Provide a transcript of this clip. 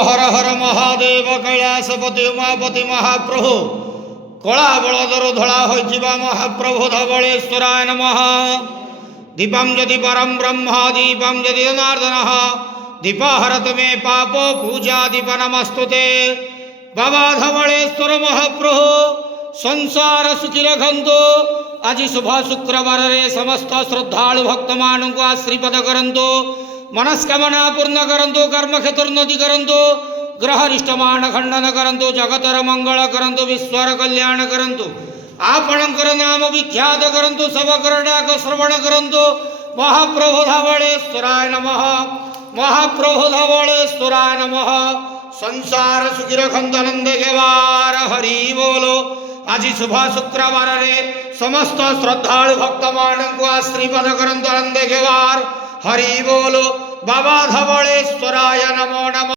हर हर महादेव कैलासपति उमापति महाप्रभु कला बलदर धड़ा होइथिबा महाप्रभु धवलेश्वराय नमः। दीपं यदि परम ब्रह्म दीपं यदि जनार्दन दीपाहरत मे पाप पूजा दीप नमस्तुते। बाबा धवलेश्वर महाप्रभु संसार सुखी रखंतु। आज शुभ शुक्रवार रे समस्त श्रद्धालु भक्त मान को आशीर्वाद करंतु, मनस्कामना पूर्ण करंतु, कर्म क्षेत्रोन्नति करंतु, ग्रह निष्ठमान खंडन करंतु, जगतर मंगल करंतु, विश्वर कल्याण करंतु, आपणकर नाम विख्यात करंतु, सबकर डाक श्रवण करंतु। महाप्रभु धवलेश्वराय नमः। महाप्रभु धवलेश्वराय नमः। संसार सुखी रखंतु आनंद गेवार हरि बोलो। आज शुभ शुक्रवार रे समस्त श्रद्धालु भक्त मान को आशीर्वाद करंतु आनंद गेवार हरि बोलो। बाबा धवलेश्वराय नमो नमः।